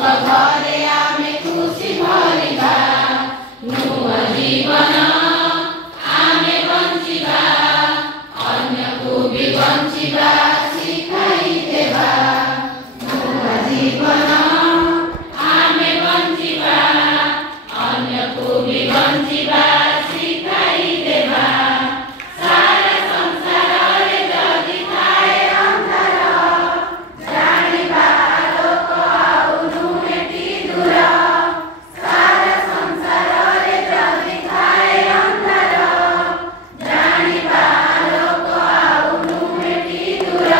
घरे आमे खुशी भरिबा नुआ जीवन आमे बंचिबा अन्यको भी बंचिबा शिखाई देबा नुआ जीवन आमे बंचिबा अन्यको भी बंचिबा शिखाई देबा सारा संसार रे जदि थाए अंधार जानिबा लोक आउ नुहेटी दूर सारा संसार रे जदि थाए अंधार जानिबा लोक आउ नुहेटी दूर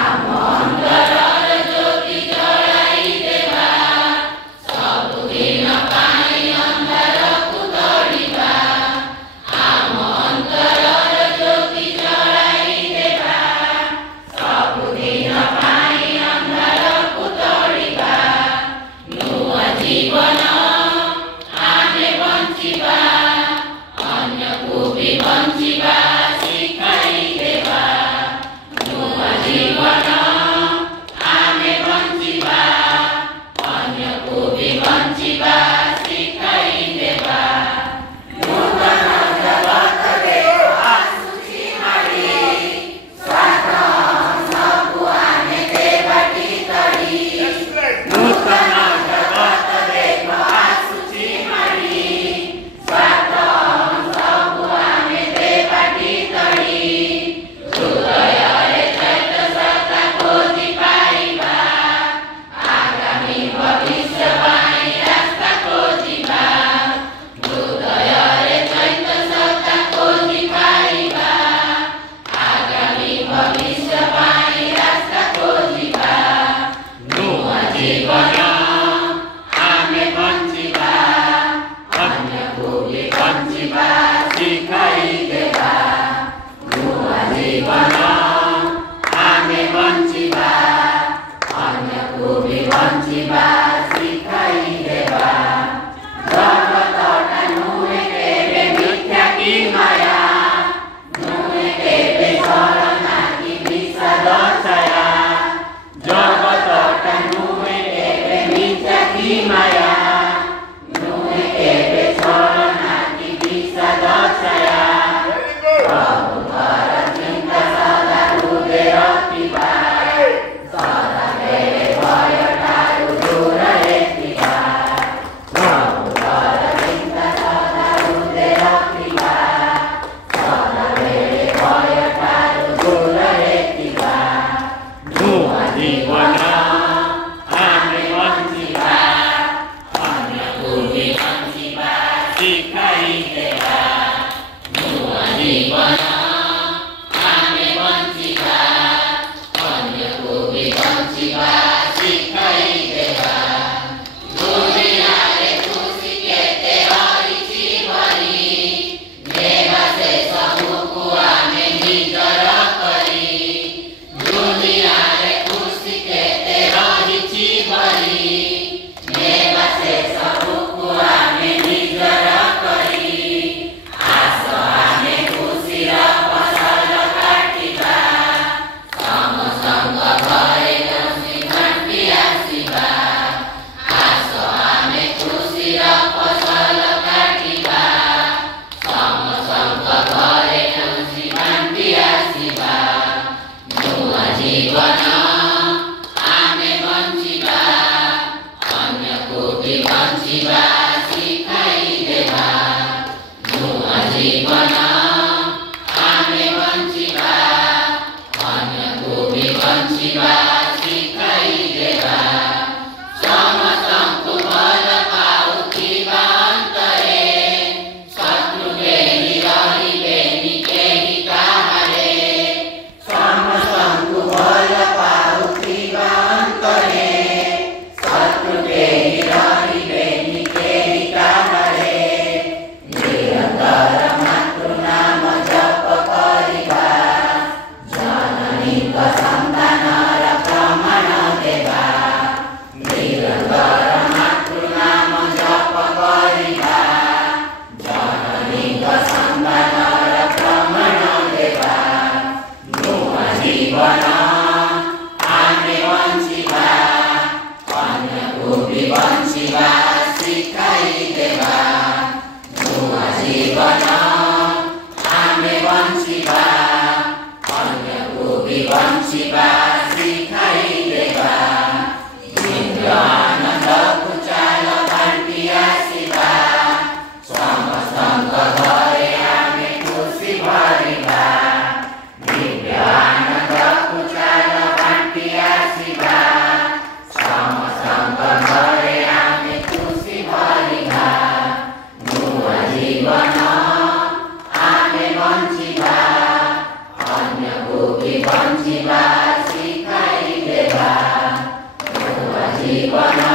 आम अंतरर ज्योति जलाई देबा सबुदिन पाई अंधारकु तोड़िबा आम अंतरर ज्योति जलाई देबा सबुदिन पाई अंधारकु तोड़िबा नुआ जीवन आमे बंचिबा अन्यको भी बंचिबा शिखाई देबा नुआ जीवन आमे बंचिबा अन्यको भी बंचिबा शिखाई देबा नूतन जगत रे आसुची मारी स्वार्थ सबु आमे देबाटी तड़ी नूतन जगत रे आसुची मारी स्वार्थ सबु आमे देबाटी तड़ी हृदय रे चैत सत्ता खोजी पाइबा आगामी भविष्य पाई रास्ता खोजिबा हृदय रे चैत सत्ता खोजी पाइबा आगामी भविष्य पाई रास्ता खोजिबा नुआ जीवन आमे बंचिबा अन्यको भी बंचिबा शिखाई देबा नुआ जीवन आमे बंचिबा अन्यको भी बंचिबा शिखाई देबा जगतटा नुहे केबे मिथ्या की माया नुहे केबे छलना की विषाद छाया जगतटा नुहे केबे मिथ्या की माया नुहे केबे छलना की विषाद छाया प्रभुଙ୍କର चिंता सदा हृदय रखिबा सदा बेले भय ठारू दूରରେ ଥିବା प्रभुଙ୍କର चिंता सदा हृदय रखिबा सदा बेले भय ठारू दूରରେ ଥିବା नुआ जीवन आमे बंचिबा अन्यको भी बंचिबा शिखाई देबा नुआ जीवन आमे बंचिबा अन्यको भी बंचिबा शिखाई देबा दुनिया रे खुशी केते हरिची भरी देवा से सबको आमे निजर करी दुनिया रे खुशी केते हरिची भरी देवा से सबको आमे निजर करी आस आमे खुशी र फसल काटिबा समसंग घरे खुशी बाँटी आसिबा आस आमे खुशी र फसल काटिबा समसंग घरे खुशी बाँटी आसिबा नुआ जीवन आमे बंचिबा अन्यको भी बंचिबा शिखाई देबा नुआ जीवन आमे बंचिबा अन्यको भी बंचिबा शिखाई देबा समस्तଙ୍କୁ ଭଲ ପାଉଥିବା ଅନ୍ତରେ ଶତ୍ରୁ କେହି ରହିବେନି କେହି କାହାରେ ସମସ୍ତଙ୍କୁ ଭଲ ପାଉଥିବା ଅନ୍ତରେ ଶତ୍ରୁ କେହି ରହିବେନି କେହି କାହାରେ ନିରନ୍ତର ମାତୃ ନାମ ଜପ କରିବା जननीଙ୍କ ସନ୍ତାନର ପ୍ରମାଣ ଦେବା ନିରନ୍ତର ମାତୃ ନାମ ଜପ କରିବା जननीଙ୍କ ସନ୍ତାନର ପ୍ରମାଣ ଦେବା ନୂଆ ଜୀବନ ଆମେ ବଞ୍ଚିବା। ବି ବଞ୍ଚିବା ଶିଖାଇ ଦେବା। ନୂଆ ଜୀବନ ଆମେ ବଞ୍ଚିବା, ଅନ୍ୟକୁ ବି ବଞ୍ଚିବା ଶିଖାଇ ଦେବା। ଦିବ୍ୟ ଆନନ୍ଦକୁ ଚାଲ ବାଣ୍ଟି ଆସିବା, ସମସ୍ତଙ୍କ ଘରେ ଆମେ ଖୁସି ଭରିବା। ଦିବ୍ୟ ଆନନ୍ଦକୁ ଚାଲ ବାଣ୍ଟି ଆସିବା, ସମସ୍ତଙ୍କ ଘରେ ଆମେ ଖୁସି ଭରିବା। ନୂଆ ଜୀବନ ଆମେ ବଞ୍ଚିବା, ଅନ୍ୟକୁ ବି ବଞ୍ଚିବା ଶିଖାଇ ଦେବା। ନୂଆ ଜୀବନ